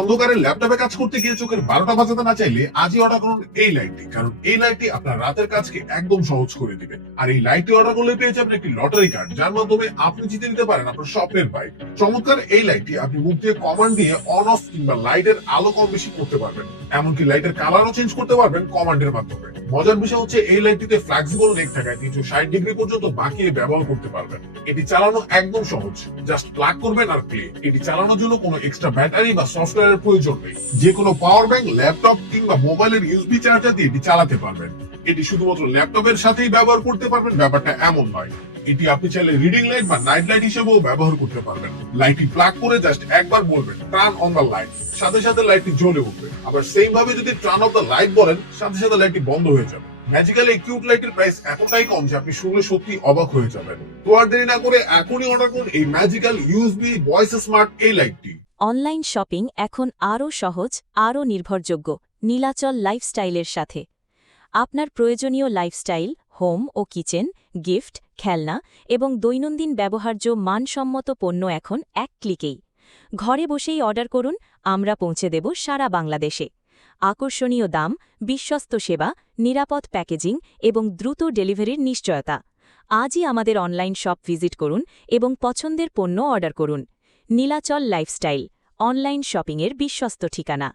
অন্ধকারে ল্যাপটপে কাজ করতে গিয়ে চোখের 12টা বাজাতে না চাইলে আজই অর্ডার করুন এই লাইটটি, কারণ এই লাইটটি আপনার রাতের কাজকে একদম সহজ করে দিবে। আর এই লাইটটি অর্ডার করলে পেয়ে যাবেন একটি লটারি কার্ড, যার মাধ্যমে আপনি জিতে নিতে পারেন আপনার স্বপ্নের বাইক। চমৎকার এই লাইটটি আপনি মুখ দিয়ে কমান্ড দিয়ে অন অফ কিংবা লাইটের আলো কম বেশি করতে পারবেন, এমনকি লাইটের কালারও চেঞ্জ করতে পারবেন কমান্ডের মাধ্যমে। মজার বিষয় হচ্ছে এই লাইটটিতে ফ্লেক্সিবল নেক থাকায় 360 ডিগ্রি পর্যন্ত বাঁকিয়ে ব্যবহার করতে পারবেন। এটি চালানো একদম সহজ, জাস্ট প্লাগ করবেন আর প্লে। এটি চালানোর জন্য কোনো এক্সট্রা ব্যাটারি বা সফটওয়্যারের প্রয়োজন নেই। যে কোনো পাওয়ার ব্যাংক, ল্যাপটপ কিংবা মোবাইলের ইউএসবি চার্জার দিয়ে এটি চালাতে পারবেন। এটি শুধুমাত্র ল্যাপটপের সাথেই ব্যবহার করতে পারবেন ব্যাপারটা এমন নয়। এটি আপনি চাইলে রিডিং লাইট বা নাইট লাইট হিসেবেও ব্যবহার করতে পারবেন। লাইটটি প্লাগ করে জাস্ট একবার বলবেন টার্ন অন দ্য লাইট, সাথে সাথে লাইটটি জ্বলে উঠবে। আবার সেম ভাবে যদি টার্ন অফ দ্য লাইট বলেন, সাথে সাথে লাইটটি বন্ধ হয়ে যাবে। ম্যাজিক্যাল এই কিউট লাইটের প্রাইস এতটাই কম যে আপনি শুনলে সত্যি অবাক হয়ে যাবেন। তো আর দেরি না করে এখনই অর্ডার করুন এই ম্যাজিক্যাল ইউএসবি ভয়েস স্মার্ট এই লাইটটি। অনলাইন শপিং এখন আরও সহজ, আরও নির্ভরযোগ্য নীলাচল লাইফস্টাইলের সাথে। আপনার প্রয়োজনীয় লাইফস্টাইল, হোম ও কিচেন, গিফট, খেলনা এবং দৈনন্দিন ব্যবহার্য মানসম্মত পণ্য এখন এক ক্লিকেই। ঘরে বসেই অর্ডার করুন, আমরা পৌঁছে দেব সারা বাংলাদেশে। আকর্ষণীয় দাম, বিশ্বস্ত সেবা, নিরাপদ প্যাকেজিং এবং দ্রুত ডেলিভারির নিশ্চয়তা। আজই আমাদের অনলাইন শপ ভিজিট করুন এবং পছন্দের পণ্য অর্ডার করুন। নীলাচল লাইফস্টাইল, অনলাইন শপিংয়ের বিশ্বস্ত ঠিকানা।